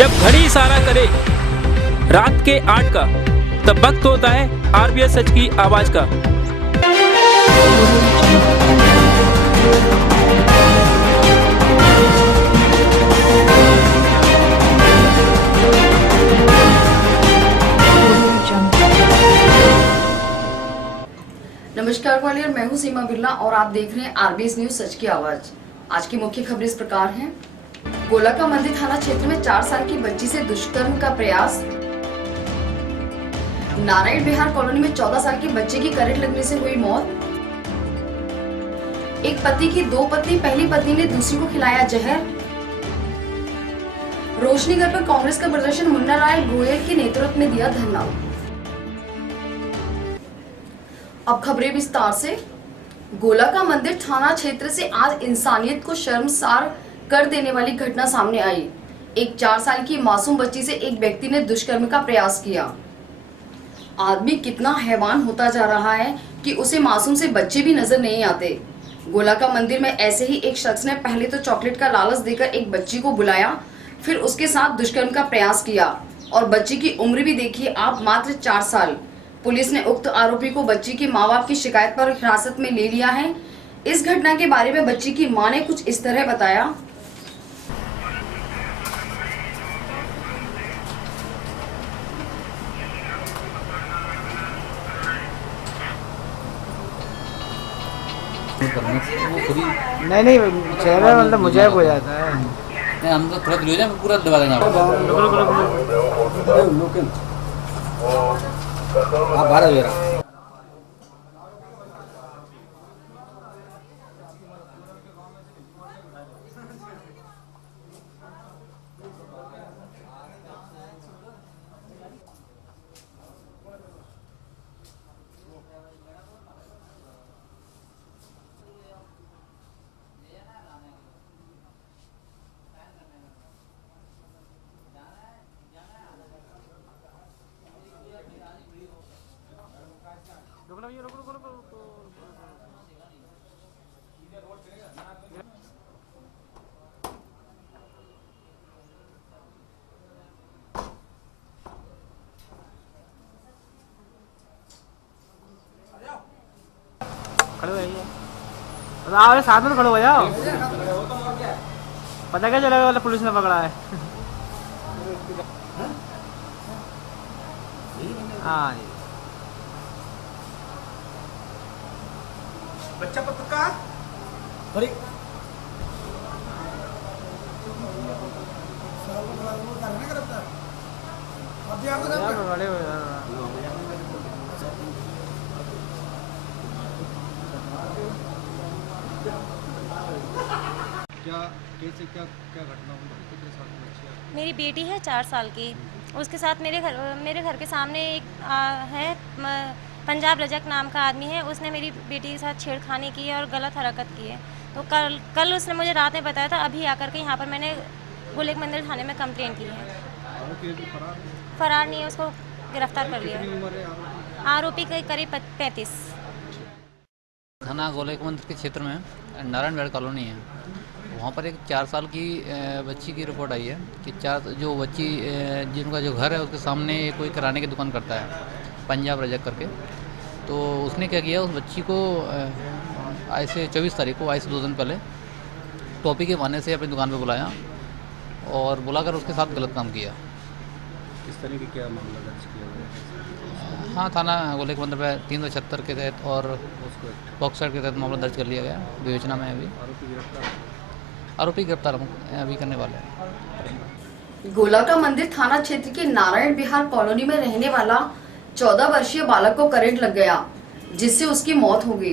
जब घड़ी इशारा करे रात के 8 का, तब वक्त होता है आरबीएस सच की आवाज का। नमस्कार ग्वालियर, मैं हूं सीमा बिरला और आप देख रहे हैं आरबीएस न्यूज सच की आवाज। आज की मुख्य खबरें इस प्रकार हैं। गोलाका मंदिर थाना क्षेत्र में 4 साल की बच्ची से दुष्कर्म का प्रयास। नारायण विहार कॉलोनी में 14 साल की बच्चे की करंट लगने से हुई मौत। एक पति की 2 पत्नी, पहली पत्नी ने दूसरी को खिलाया जहर। रोशनीगढ़ पर कांग्रेस का प्रदर्शन, मुन्ना लाल गोयल के नेतृत्व में दिया धरना। अब खबरें विस्तार से। गोलाका मंदिर थाना क्षेत्र से आज इंसानियत को शर्मसार कर देने वाली घटना सामने आई। एक 4 साल की मासूम बच्ची से एक व्यक्ति ने दुष्कर्म का प्रयास किया। आदमी कितना हैवान होता जा रहा है कि उसे मासूम से बच्चे भी नजर नहीं आते। गोलाका मंदिर में ऐसे ही एक शख्स ने पहले तो चॉकलेट का लालच देकर एक बच्ची को बुलाया, फिर उसके साथ दुष्कर्म का प्रयास किया और बच्ची की उम्र भी देखिए आप, मात्र 4 साल। पुलिस ने उक्त आरोपी को बच्ची के माँ बाप की शिकायत पर हिरासत में ले लिया है। इस घटना के बारे में बच्ची की मां ने कुछ इस तरह बताया। नहीं चेहरा मतलब मुझे हो जाता है। नहीं, हम तो थोड़ा दिल हो जाए पूरा दबा देंगे आपको। आप बाहर हो रहा खड़े हो जाइए, आओ साथ में खड़े हो जाओ। पता क्या चलेगा वाला पुलिस ने पकड़ा है। हाँ जी, बच्चा पक्का अरे बड़े हो क्या कैसे क्या क्या घटना हुई? कितने साल की बच्ची है? मेरी बेटी है 4 साल की। उसके साथ मेरे घर के सामने एक है पंजाब रजक नाम का आदमी है। उसने मेरी बेटी के साथ छेड़खानी की है और गलत हरकत की है। तो कल उसने मुझे रात में बताया था। अभी आकर के यहाँ पर मैंने गोलेक मंदिर थाने में कंप्लेंट की है। फरार नहीं है, उसको गिरफ्तार कर लिया। आरोपी के करीब 35। थाना गोलेक मंदिर के क्षेत्र में नारायण विहार कॉलोनी है। वहाँ पर एक 4 साल की बच्ची की रिपोर्ट आई है कि जो बच्ची जिनका जो घर है उसके सामने कोई किराने की दुकान करता है, पंजाब रजक करके। तो उसने क्या किया, उस बच्ची को आज से 24 तारीख को, आज से 2 दिन पहले टोपी के बहाने से अपनी दुकान पे बुलाया और बुलाकर उसके साथ गलत काम किया। किस तरह की क्या मामला दर्ज किया गया? हाँ, थाना गोलेक मंदिर पर 376 के तहत और पॉक्सो एक्ट के तहत मामला दर्ज कर लिया गया। विवेचना में अभी आरोपी गिरफ्तार अभी करने वाले हैं। गोलाका मंदिर थाना क्षेत्र के नारायण विहार कॉलोनी में रहने वाला 14 वर्षीय बालक को करंट लग गया, जिससे उसकी मौत हो गई।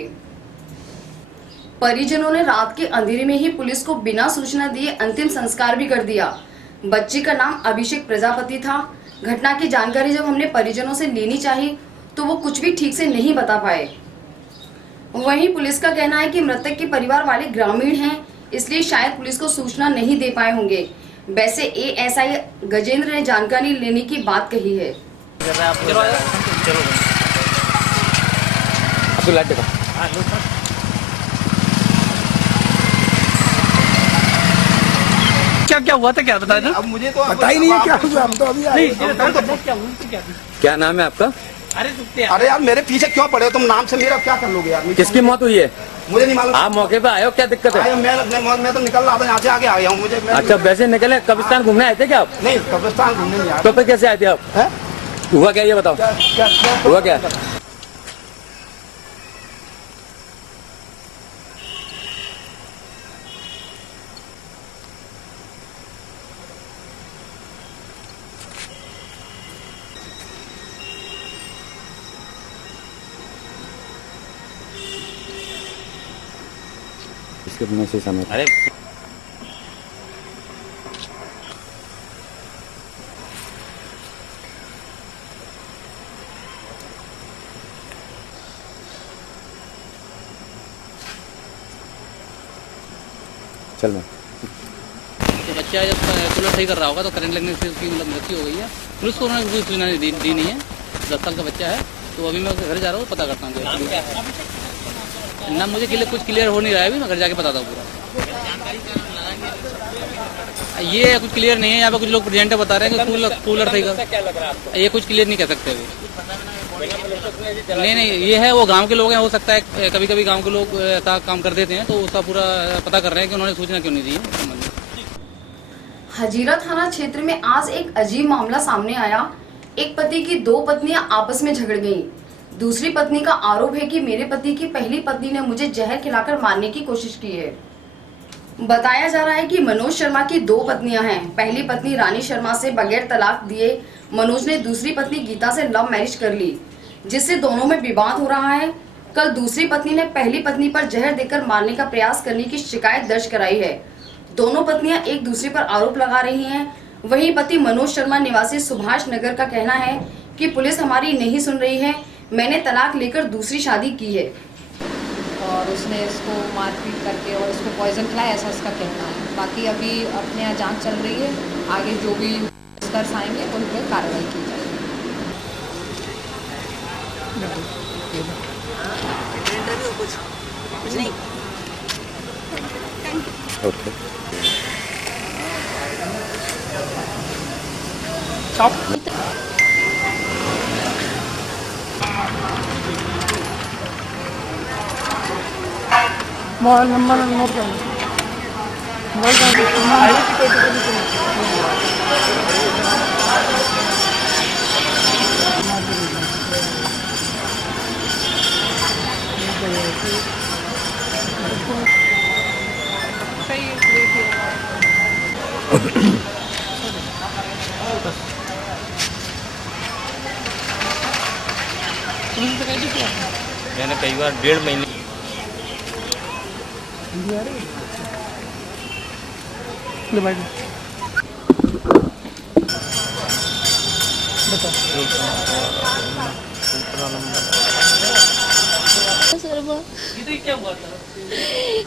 परिजनों ने रात के अंधेरे में ही पुलिस को बिना सूचना दिए अंतिम संस्कार भी कर दिया। बच्ची का नाम अभिषेक प्रजापति था। घटना की जानकारी जब हमने परिजनों से लेनी चाहिए तो वो कुछ भी ठीक से नहीं बता पाए। वहीं पुलिस का कहना है कि मृतक के परिवार वाले ग्रामीण हैं, इसलिए शायद पुलिस को सूचना नहीं दे पाए होंगे। वैसे एएसआई गजेंद्र ने जानकारी लेने की बात कही है। क्या हुआ था, क्या बताया? अब मुझे तो पता ही नहीं है क्या हुआ, हम तो अभी आए। क्या नाम है आपका? अरे यार मेरे पीछे क्यों पड़े हो तुम? नाम से मेरा क्या कर लोगे यार? किसकी मौत हुई है? मुझे नहीं मालूम। आप मौके पे आए हो, क्या दिक्कत है? मैं तो निकल रहा था, यहाँ से आगे आ गया हूँ। मुझे अच्छा, वैसे निकले कब्रिस्तान घूमने आए थे क्या आप? नहीं, कब्रिस्तान घूमने नहीं आया। तो फिर कैसे आए थे आप? है? हुआ क्या ये बताओ, हुआ क्या? इसके मैसेज समय अरे चल मैं तो बच्चा जब कूलर सही कर रहा होगा तो करंट लगने से उसकी मतलब मृत्यु हो गई है। पुलिस को उन्होंने कोई सूचना दी नहीं है। 10 साल का बच्चा है, तो अभी मैं उसके घर जा रहा हूँ, पता करता हूँ। ना मुझे कुछ क्लियर हो नहीं रहा है, अभी मैं घर जाके बताता हूँ पूरा। ये कुछ क्लियर नहीं है, यहाँ पे कुछ लोग प्रेजेंटर बता रहे हैं कि कूलर सही कर, ये कुछ क्लियर नहीं कह सकते अभी। नहीं, ये है वो गांव के लोग हैं, हो सकता है कभी कभी गांव के लोग ऐसा काम कर देते हैं, तो उसका पूरा पता कर रहे हैं कि उन्होंने सूचना क्यों नहीं दी है। हजीरा थाना क्षेत्र में आज एक अजीब मामला सामने आया। एक पति की 2 पत्नियां आपस में झगड़ गईं। दूसरी पत्नी का आरोप है कि मेरे पति की पहली पत्नी ने मुझे जहर खिलाकर मारने की कोशिश की है। बताया जा रहा है कि मनोज शर्मा की 2 पत्नियां हैं। पहली पत्नी रानी शर्मा से बगैर तलाक दिए मनोज ने दूसरी पत्नी गीता से लव मैरिज कर ली, जिससे दोनों में विवाद हो रहा है। कल दूसरी पत्नी ने पहली पत्नी पर जहर देकर मारने का प्रयास करने की शिकायत दर्ज कराई है। दोनों पत्नियां एक दूसरे पर आरोप लगा रही हैं। वहीं पति मनोज शर्मा निवासी सुभाष नगर का कहना है कि पुलिस हमारी नहीं सुन रही है, मैंने तलाक लेकर दूसरी शादी की है और उसने इसको मारपीट करके और इसको पॉइजन खिलाया, ऐसा उसका कहना है। बाकी अभी अपने यहाँ जांच चल रही है, आगे जो भी निष्कर्ष आएंगे उन पर कार्रवाई की जाएगी। ओके मोबाइल नंबर नोट कर लो। मैंने कई बार 1.5 महीने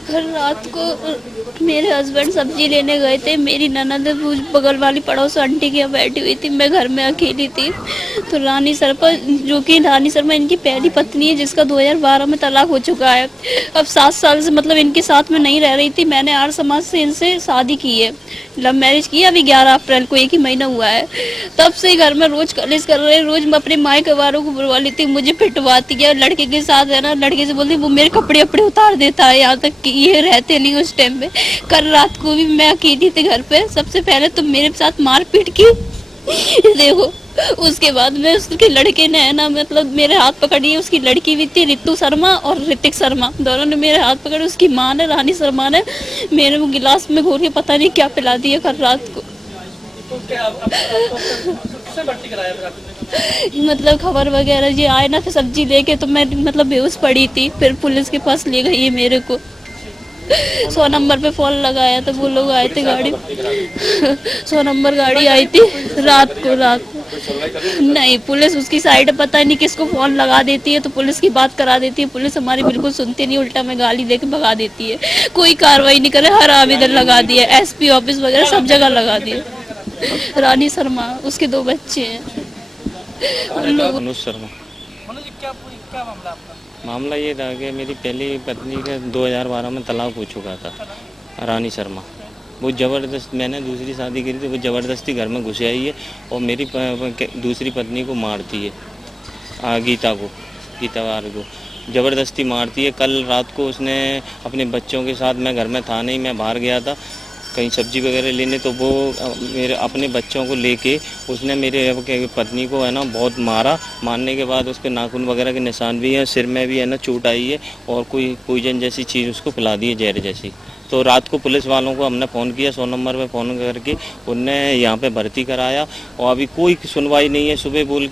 कल रात को मेरे हस्बैंड सब्जी लेने गए थे। मेरी ननद बगल वाली पड़ोस आंटी के यहाँ बैठी हुई थी, मैं घर में अकेली थी। तो रानी शर्मा, जो कि रानी शर्मा इनकी पहली पत्नी है, जिसका 2012 में तलाक हो चुका है। अब 7 साल से मतलब इनके साथ में नहीं रह रही थी। मैंने आर्य समाज से इनसे शादी की है, लव मैरिज की है। अभी 11 अप्रैल को 1 ही महीना हुआ है। तब से घर में रोज कलेश कर रहे, रोज मैं अपने मायके वालों को बुलवा लेती, मुझे पिटवाती है। लड़के के साथ है ना, लड़के से बोलती वो मेरे कपड़े अपड़े उतार देता है, यहाँ तक कि ये रहते नहीं उस टाइम पे। कल रात को भी मैं अकेली थी घर पे। सबसे पहले तो मेरे साथ मारपीट की देखो, उसके बाद में उसके लड़के ने है ना मतलब मेरे हाथ पकड़ी है। उसकी लड़की भी थी, रितु शर्मा और ऋतिक शर्मा, दोनों ने मेरे हाथ पकड़े। उसकी माँ ने, रानी शर्मा ने मेरे को गिलास में घोर के पता नहीं क्या पिला दिया कल रात को। मतलब खबर वगैरह ये आए ना फिर सब्जी लेके, तो मैं मतलब बेहोश पड़ी थी। फिर पुलिस के पास ले गई है मेरे को। 100 नंबर पे फोन लगाया तो वो लोग आए थे, गाड़ी 100 नंबर गाड़ी आई थी रात को नहीं, पुलिस उसकी साइड पता नहीं किसको फोन लगा देती है तो पुलिस की बात करा देती है। पुलिस हमारी बिल्कुल सुनती नहीं, उल्टा में गाली देके भगा देती है। कोई कार्रवाई नहीं करे, हर आवेदन लगा दिया, SP ऑफिस वगैरह सब जगह लगा दिया। रानी शर्मा, उसके 2 बच्चे हैं। मनोज शर्मा। क्या मामला आपका? मामला ये था कि मेरी पहली पत्नी का 2012 में तलाक हो चुका था, रानी शर्मा। वो ज़बरदस्त, मैंने दूसरी शादी करी थी, वो ज़बरदस्ती घर में घुस आई है और मेरी दूसरी पत्नी को मारती है, गीता वार को ज़बरदस्ती मारती है। कल रात को उसने अपने बच्चों के साथ, मैं घर में था नहीं, मैं बाहर गया था कहीं सब्जी वगैरह लेने, तो वो मेरे अपने बच्चों को लेके उसने मेरे पत्नी को है ना बहुत मारा। मारने के बाद उसके नाखून वगैरह के निशान भी हैं, सिर में भी है ना चोट आई है और कोई पॉइजन जैसी चीज़ उसको पिला दी है, जहर जैसी। तो रात को पुलिस वालों को हमने फ़ोन किया, 100 नंबर पे फ़ोन करके उनने यहाँ पे भर्ती कराया और अभी कोई सुनवाई नहीं है। सुबह बोल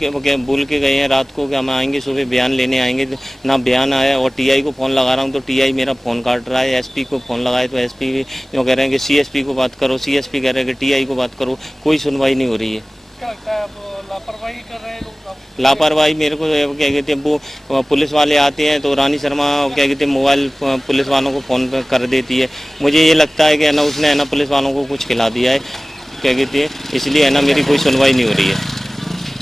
के गए हैं रात को कि हम आएंगे, सुबह बयान लेने आएंगे, ना बयान आया। और टीआई को फ़ोन लगा रहा हूँ तो टीआई मेरा फ़ोन काट रहा है। एसपी को फ़ोन लगाए तो एसपी जो कह रहे हैं कि सीएसपी को बात करो, सीएसपी कह रहे हैं कि टीआई को बात करो, कोई सुनवाई नहीं हो रही है। क्या लगता है अब लापरवाही कर रहे हैं लोग? लापरवाही मेरे को क्या कहते हैं, वो पुलिस वाले आते हैं तो रानी शर्मा क्या कहते हैं मोबाइल पुलिस वालों को फ़ोन कर देती है। मुझे ये लगता है कि है ना उसने है ना पुलिस वालों को कुछ खिला दिया है, क्या कहते हैं, इसलिए है ना मेरी कोई सुनवाई नहीं हो रही है।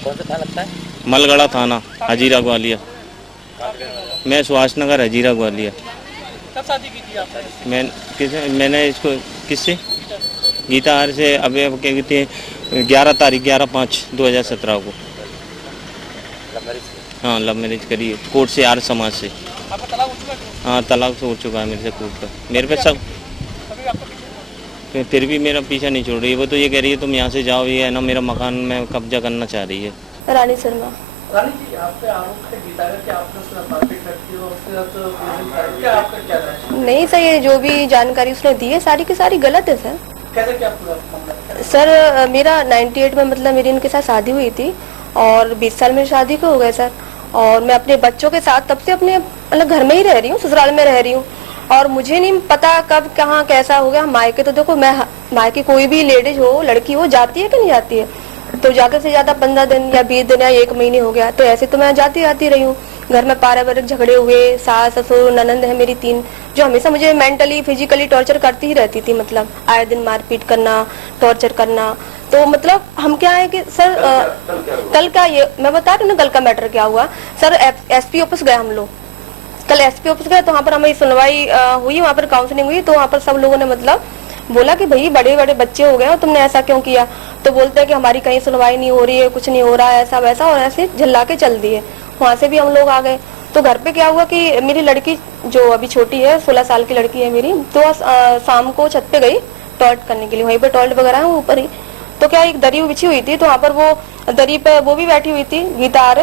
कौन सा थाना लगता है? मलगड़ा थाना, हजीरा ग्वालियर। मैं सुभाष नगर, हजीरा ग्वालियर। कब शादी की थी आपने? मैंने इसको किससे? गीता हार से। अब क्या कहते हैं 11 तारीख 11/5/2017 को। हाँ, लव मैरिज करी कोर्ट से, आर समाज से। आपका तलाक हो चुका है? हाँ, तलाक तो हो चुका है मेरे से कोर्ट का। मेरे पे सब, फिर भी मेरा पीछा नहीं छोड़ रही है। वो तो ये कह रही है तुम यहाँ से जाओ, ये है ना मेरा मकान में कब्जा करना चाह रही है। रानी शर्मा। रानी जी, आप पे आरोप है गीता का कि आपने उससे मारपीट करती हो, उसके साथ क्या आपका क्या है? नहीं सर, ये जो भी जानकारी उसने दी है सारी की सारी गलत है सर। कैसे क्या पूरा मामला? सर मेरा 98 में मतलब मेरी इनके साथ शादी हुई थी और 20 साल मेरी शादी को हो गए सर। और मैं अपने बच्चों के साथ तब से अपने मतलब घर में ही रह रही हूँ, ससुराल में रह रही हूँ। और मुझे नहीं पता कब कहाँ कैसा हो गया। मायके तो देखो, मैं मायके कोई भी लेडीज हो, लड़की हो, जाती है कि नहीं जाती है? तो ज्यादा से ज्यादा 15 दिन या 20 दिन या 1 महीने हो गया। तो ऐसे तो मैं जाती आती रही हूँ। घर में पारिवारिक झगड़े हुए, सास ससुर ननंद है मेरी 3, जो हमेशा मुझे मेंटली फिजिकली टॉर्चर करती ही रहती थी। मतलब आए दिन मारपीट करना, टॉर्चर करना। तो मतलब हम क्या है कि सर कल का ये मैं बता रही हूँ ना, कल का मैटर क्या हुआ सर। एसपी ऑफिस गए हम लोग, कल एसपी ऑफिस गए तो वहाँ पर हमारी सुनवाई हुई, वहाँ पर काउंसलिंग हुई। तो वहाँ पर सब लोगों ने मतलब बोला कि भाई बड़े बड़े बच्चे हो गए और तुमने ऐसा क्यों किया? तो बोलते हैं कि हमारी कहीं सुनवाई नहीं हो रही है, कुछ नहीं हो रहा है, ऐसा वैसा, और ऐसे झल्ला के चल दिए। वहाँ से भी हम लोग आ गए। तो घर पे क्या हुआ कि मेरी लड़की जो अभी छोटी है, 16 साल की लड़की है मेरी, तो शाम को छत पे गई टॉयलेट करने के लिए। वहीं पे टॉयलेट वगैरह है ऊपर ही। तो क्या एक दरी बिछी हुई थी, तो वहाँ पर वो दरी पे वो भी बैठी हुई थी, गीता आर।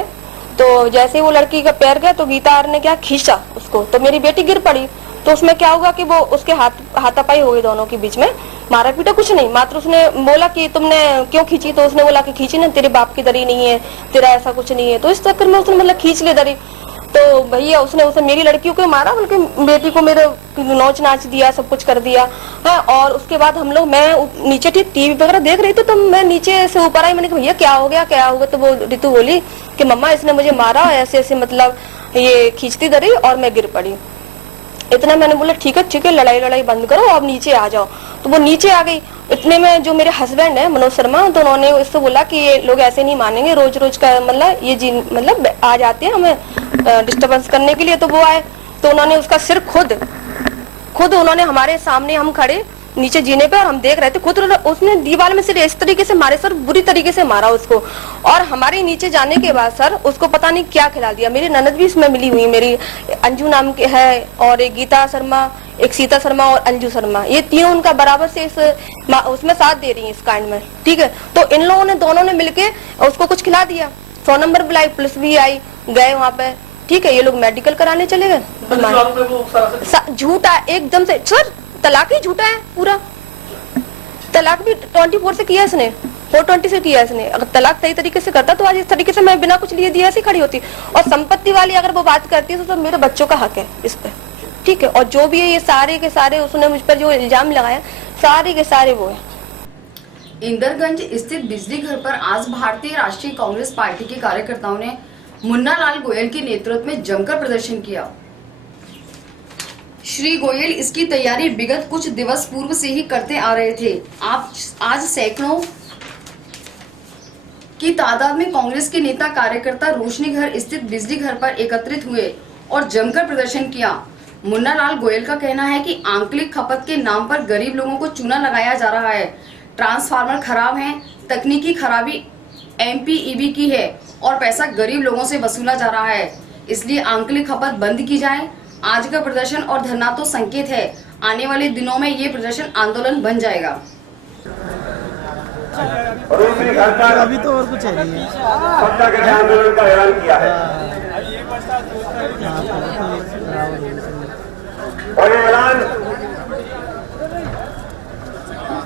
तो जैसे वो लड़की का पैर गया तो गीता आर ने क्या खींचा उसको, तो मेरी बेटी गिर पड़ी। तो उसमें क्या हुआ कि वो उसके हाथापाई हो गई दोनों के बीच में। मारा पीटा कुछ नहीं, मात्र उसने बोला कि तुमने क्यों खींची? तो उसने बोला कि खींची ना, तेरे बाप की दरी नहीं है, तेरा ऐसा कुछ नहीं है। तो इस चक्कर में उसने मतलब खींच ले दरी। तो भैया उसने मेरी लड़कियों को मारा, उनकी बेटी को मेरे नोच नाच दिया, सब कुछ कर दिया है। और उसके बाद हम लोग, मैं नीचे थी टीवी वगैरह देख रही थी, तो मैं नीचे से ऊपर आई। मैंने कहा भैया क्या हो गया, क्या होगा? तो वो रितु बोली कि मम्मा इसने मुझे मारा, ऐसे ऐसे मतलब ये खींचती दरी और मैं गिर पड़ी। इतना मैंने बोला ठीक है लड़ाई बंद करो, अब नीचे आ जाओ। तो वो नीचे आ गई। इतने में जो मेरे हस्बैंड है मनोज शर्मा, तो उन्होंने उससे बोला कि ये लोग ऐसे नहीं मानेंगे, रोज रोज का मतलब ये जी मतलब आ जाते हैं हमें डिस्टर्बेंस करने के लिए। तो वो आए तो उन्होंने उसका सिर खुद उन्होंने हमारे सामने, हम खड़े नीचे जीने पे और हम देख रहे थे, खुद उसने दीवार में सिर्फ इस तरीके से मारे सर, बुरी तरीके से मारा उसको। और हमारे नीचे जाने के बाद सर उसको पता नहीं क्या खिला दिया। मेरी ननद भी इसमें मिली हुई, मेरी अंजू नाम के है, और एक गीता शर्मा, एक सीता शर्मा और अंजू शर्मा, ये तीनों उनका बराबर से उसमें साथ दे रही है इस कांड में। ठीक है, तो इन लोगों ने दोनों ने मिलके उसको कुछ खिला दिया। 100 नंबर बुलाई, पुलिस भी आई, गए वहाँ पे। ठीक है, ये लोग मेडिकल कराने चले गए। झूठा एकदम से सर, तलाक ही झूठा है पूरा। तलाक भी 24 से किया इसने, 420 से किया इसने। अगर तलाक सही तरीके से करता तो आज इस तरीके से मैं बिना कुछ लिए दिए ऐसी खड़ी होती। और संपत्ति वाली अगर वो बात करती है तो मेरे बच्चों का हक है इस पे। ठीक है, और जो भी है ये सारे के सारे उसने मुझ पर जो इल्जाम लगाया, सारे के सारे वो है। इंदरगंज स्थित बिजली घर पर आज भारतीय राष्ट्रीय कांग्रेस पार्टी के कार्यकर्ताओं ने मुन्ना लाल गोयल के नेतृत्व में जमकर प्रदर्शन किया। श्री गोयल इसकी तैयारी विगत कुछ दिवस पूर्व से ही करते आ रहे थे। आज सैकड़ों की तादाद में कांग्रेस के नेता कार्यकर्ता रोशनी घर स्थित बिजली घर पर एकत्रित हुए और जमकर प्रदर्शन किया। मुन्ना लाल गोयल का कहना है कि आंकलिक खपत के नाम पर गरीब लोगों को चूना लगाया जा रहा है। ट्रांसफार्मर खराब है, तकनीकी खराबी MPEB की है और पैसा गरीब लोगों से वसूला जा रहा है, इसलिए आंकलिक खपत बंद की जाए। आज का प्रदर्शन और धरना तो संकेत है, आने वाले दिनों में ये प्रदर्शन आंदोलन बन जाएगा। अभी तो और कुछ है नहीं, आंदोलन का ऐलान किया है और ये ऐलान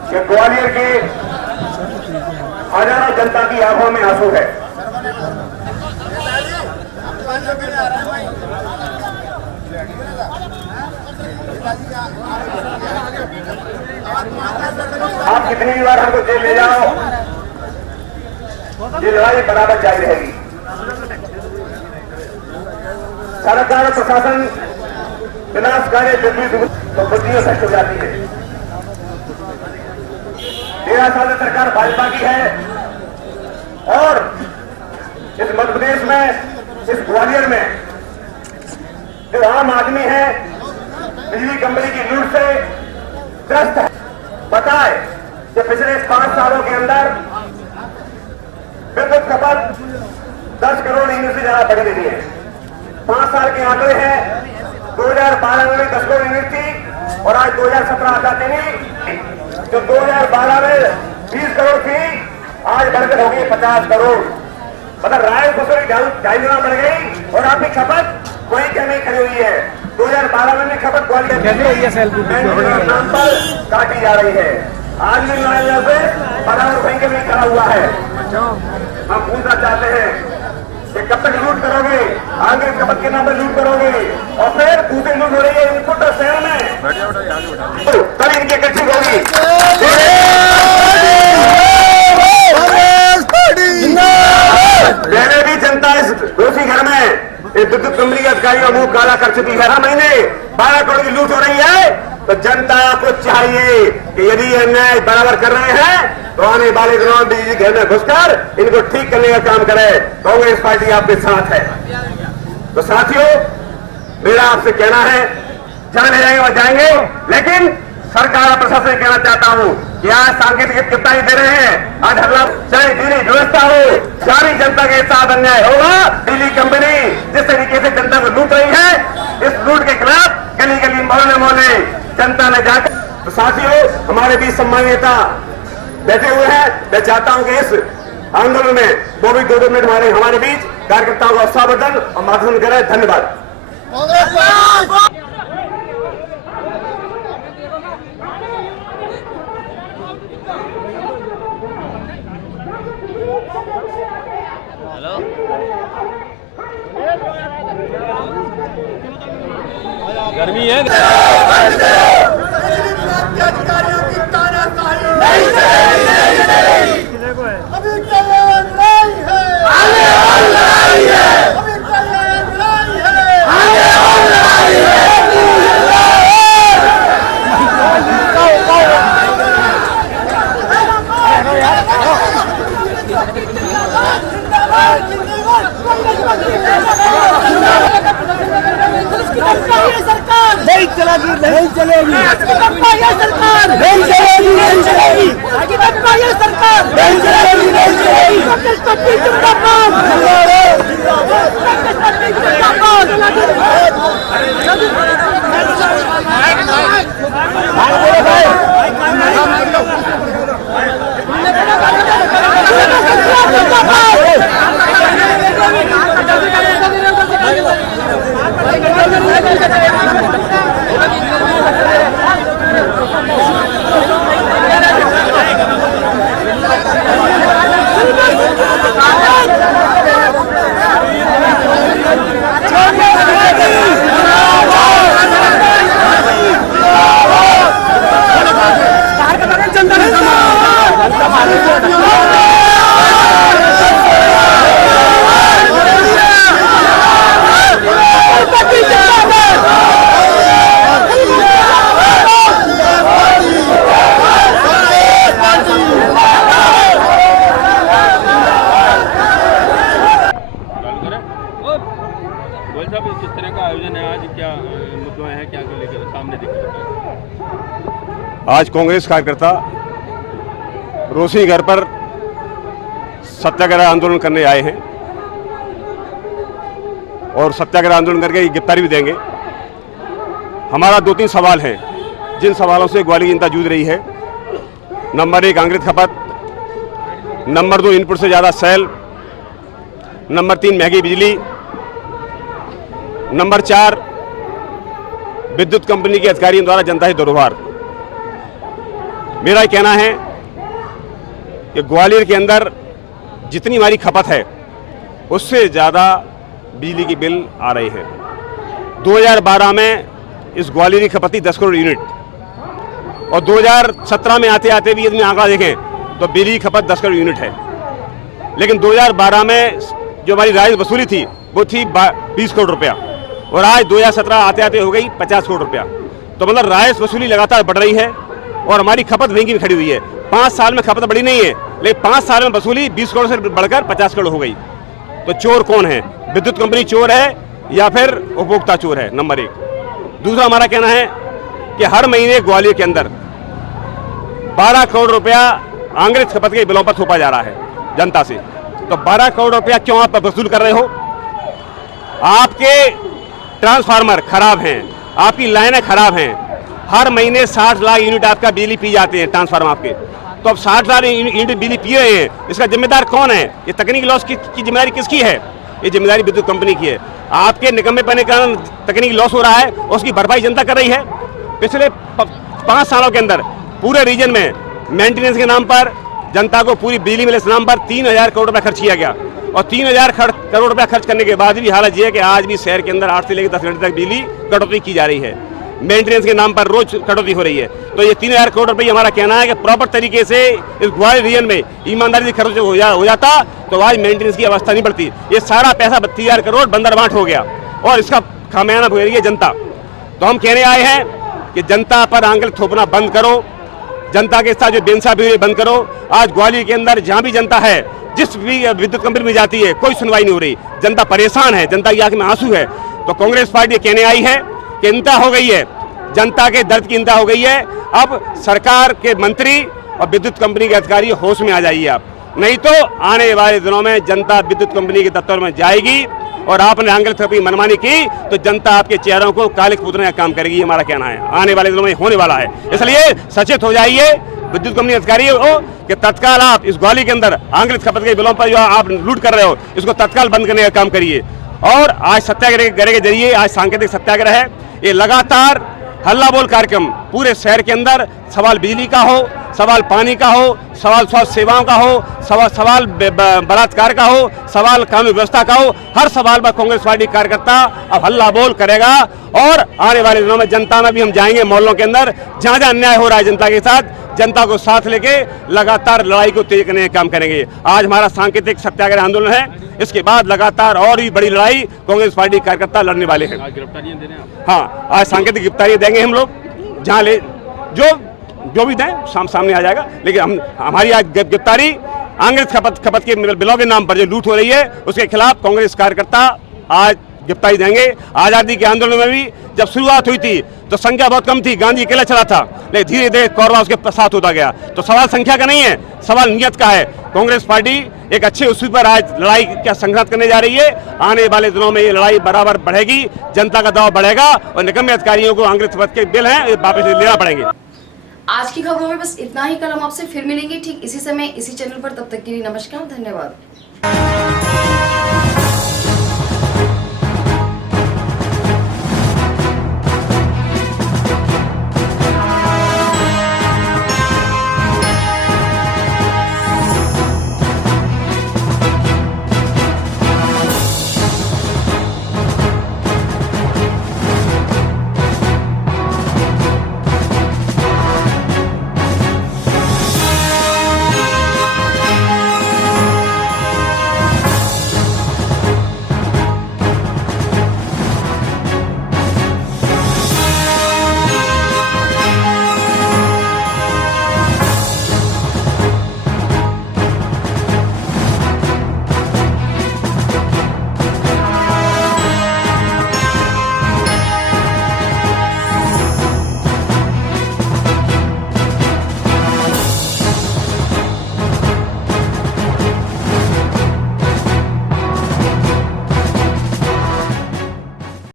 कि ग्वालियर के हजारों जनता की आंखों में आंसू है। आप कितनी भी बार हमको जेल ले जाओ, ये लड़ाई बराबर जारी रहेगी। सरकार और प्रशासन विनाशकारी तो बुद्धियों से हो जाती है। 13 साल में सरकार भाजपा की है और इस मध्य प्रदेश में, इस ग्वालियर में जो आम आदमी है बिजली कंपनी की लूट से त्रस्त है। बताए कि पिछले 5 सालों के अंदर विद्युत खपत 10 करोड़ यूनिट से ज्यादा बढ़ी हुई है। 5 साल के आंकड़े हैं, 2012 में 10 करोड़ यूनिट थी और आज 2017 आता थी, जो 2012 में 20 करोड़ थी आज बढ़कर हो गई 50 करोड़। मतलब राय घुसरी 2.5 गुना बढ़ गई और आपकी खपत कोई क्या नहीं खड़ी हुई है। 2012 में भी खपत ग्वालियर नाम पर काटी जा रही है। आज भी नारायण से 12 रुपए के लिए खड़ा हुआ है। हम पूछना चाहते हैं कि कब तक लूट करोगे, आगे खपत के नाम पर लूट करोगे और फिर दूसरी लूट हो रही है इनपुट और सेल में, तब इनकी कच्ची होगी। पहले भी जनता इस दोषी घर में विद्युत कंपनी के अधिकारी का मुंह काला कर चुकी है। हर महीने 12 करोड़ की लूट हो रही है, तो जनता को चाहिए कि यदि अन्याय बराबर कर रहे हैं तो आने वाले दिनों में बिजली घर में घुसकर इनको ठीक करने का काम करे। कांग्रेस पार्टी आपके साथ है। तो साथियों, मेरा आपसे कहना है, जाने जाएंगे वह जाएंगे, लेकिन सरकार और प्रशासन कहना चाहता हूं कि आज सांकेतिक गिरफ्तारी दे रहे हैं। आज हल्ला चाहे बिजली व्यवस्था हो, सारी जनता के साथ अन्याय होगा। बिजली कंपनी जिस तरीके से जनता को लूट रही है, इस लूट के खिलाफ गली गली मोहल्ले मोहल्ले जनता ने जाकर, तो साथियों हमारे बीच सम्मानित नेता बैठे हुए हैं। मैं चाहता हूं कि इस आंदोलन में वो भी 2-2 मिनट हमारे बीच कार्यकर्ताओं को अवसर और मार्गदर्शन करें। धन्यवाद। गर्मी है। अधिकारियों की तानाशाही नहीं चलेगी। अभी लड़ाई है, आगे और लड़ाई है। अभी लड़ाई है, आगे और लड़ाई है। सरकार नहीं चलेगी, नहीं चलेगी। ये सरकार नहीं चलेगी, नहीं चलेगी। ये सरकार नहीं चलेगी, नहीं चलेगी। गोयल साहब, किस तरह का आयोजन है आज, क्या मुद्दा है, क्या आज कांग्रेस कार्यकर्ता रोशनी घर पर सत्याग्रह आंदोलन करने आए हैं और सत्याग्रह आंदोलन करके गिरफ्तारी भी देंगे। हमारा 2-3 सवाल हैं जिन सवालों से ग्वालियर जनता जूझ रही है। नंबर 1 आंगृत खपत, नंबर 2 इनपुट से ज़्यादा सेल, नंबर 3 महंगी बिजली, नंबर 4 विद्युत कंपनी के अधिकारियों द्वारा जनता से दुर्व्यवहार। मेरा कहना है कि ग्वालियर के अंदर जितनी हमारी खपत है उससे ज़्यादा बिजली की बिल आ रही है। 2012 में इस ग्वालियर की खपत थी 10 करोड़ यूनिट और 2017 में आते आते भी यदि आंकड़ा देखें तो बिजली की खपत 10 करोड़ यूनिट है। लेकिन 2012 में जो हमारी राजस्व वसूली थी वो थी 20 करोड़ रुपया और आज 2017 आते आते हो गई 50 करोड़ रुपया। तो मतलब राजस्व वसूली लगातार बढ़ रही है और हमारी खपत वहीं की खड़ी हुई है। 5 साल में खपत बढ़ी नहीं है, लेकिन 5 साल में वसूली 20 करोड़ से बढ़कर 50 करोड़ हो गई। तो चोर कौन है? विद्युत कंपनी चोर है या फिर उपभोक्ता चोर है? नंबर 1। दूसरा हमारा कहना है कि हर महीने ग्वालियर के अंदर 12 करोड़ रुपया आंगृत खपत के बिलों पर थोपा जा रहा है जनता से। तो 12 करोड़ रुपया क्यों आप वसूल कर रहे हो? आपके ट्रांसफार्मर खराब हैं, आपकी लाइनें खराब हैं। हर महीने 60 लाख यूनिट आपका बिजली पी जाते हैं ट्रांसफार्मर आपके। तो अब 60 लाख यूनिट बिजली पी रहे हैं, इसका जिम्मेदार कौन है? ये तकनीकी लॉस की जिम्मेदारी किसकी है? ये जिम्मेदारी विद्युत कंपनी की है। आपके निकम्मेपने के कारण तकनीकी लॉस हो रहा है, उसकी भरपाई जनता कर रही है। पिछले 5 सालों के अंदर पूरे रीजन में मेंटेनेंस के नाम पर जनता को पूरी बिजली मिले के नाम पर 3000 करोड़ रुपया खर्च किया गया और 3000 करोड़ रुपया खर्च करने के बाद भी हालत ये है कि आज भी शहर के अंदर 8 से लेकर 10 घंटे तक बिजली कटौती की जा रही है। मेंटेनेंस के नाम पर रोज कटौती हो रही है। तो ये 3000 करोड़ रुपये हमारा कहना है कि प्रॉपर तरीके से इस ग्वालियर रीजन में ईमानदारी से खर्च हो जाता तो आज मेंटेनेंस की अवस्था नहीं बढ़ती। ये सारा पैसा 32,000 करोड़ बंदरबांट हो गया और इसका खामियाजा भुगत रही है जनता। तो हम कहने आए हैं कि जनता पर आंकड़े थोपना बंद करो, जनता के साथ जो बेइंसाफी बंद करो। आज ग्वालियर के अंदर जहाँ भी जनता है, जिस भी विद्युत कंपनी में जाती है, कोई सुनवाई नहीं हो रही। जनता परेशान है, जनता की आंख में आंसू है। तो कांग्रेस पार्टी कहने आई है कि इंतहा हो गई है, जनता के दर्द की इंतहा हो गई है। अब सरकार के मंत्री और विद्युत कंपनी के अधिकारी होश में आ जाइए आप, नहीं तो आने वाले दिनों में जनता विद्युत कंपनी के दफ्तर में जाएगी और आपने आंगल थपी मनमानी की तो जनता आपके चेहरों को काले पूतने का काम करेगी। हमारा कहना है आने वाले दिनों में होने वाला है। इसलिए सचेत हो जाइए विद्युत कंपनी अधिकारियों को कि तत्काल आप इस ग्वालियर के अंदर आंगल खपत के बिलों पर जो आप लूट कर रहे हो इसको तत्काल बंद करने का काम करिए। और आज सत्याग्रह के जरिए आज सांकेतिक सत्याग्रह है। ये लगातार हल्ला बोल कार्यक्रम पूरे शहर के अंदर, सवाल बिजली का हो, सवाल पानी का हो, सवाल स्वास्थ्य सेवाओं का हो, सवाल बलात्कार का हो, सवाल कानून व्यवस्था का हो, हर सवाल पर कांग्रेस पार्टी कार्यकर्ता अब हल्ला बोल करेगा। और आने वाले दिनों में जनता में भी हम जाएंगे मोहल्लों के अंदर, जहाँ जहाँ अन्याय हो रहा है जनता के साथ, जनता को साथ लेके लगातार लड़ाई को तेज करने का काम करेंगे। आज हमारा सांकेतिक सत्याग्रह आंदोलन है, इसके बाद लगातार और भी बड़ी लड़ाई कांग्रेस पार्टी कार्यकर्ता लड़ने वाले हैं। हाँ, आज सांकेतिक गिरफ्तारियां देंगे हम लोग, जहाँ ले जो भी दें सामने आ जाएगा। लेकिन हमारी आज गिरफ्तारी आंगृत खपत के बिलों के नाम पर जो लूट हो रही है उसके खिलाफ कांग्रेस कार्यकर्ता आज गिरफ्तारी देंगे। आज़ादी के आंदोलन में भी जब शुरुआत हुई थी तो संख्या बहुत कम थी, गांधी अकेला चला था, लेकिन धीरे धीरे कौरवा उसके साथ होता गया। तो सवाल संख्या का नहीं है, सवाल नियत का है। कांग्रेस पार्टी एक अच्छे उसूल पर आज लड़ाई का संघर्ष करने जा रही है। आने वाले दिनों में ये लड़ाई बराबर बढ़ेगी, जनता का दबाव बढ़ेगा और निकम्मे अधिकारियों को आंगृत खपत के बिल हैं वापस लेना पड़ेंगे। आज की खबरों में बस इतना ही। कल हम आपसे फिर मिलेंगे ठीक इसी समय इसी चैनल पर। तब तक के लिए नमस्कार, धन्यवाद।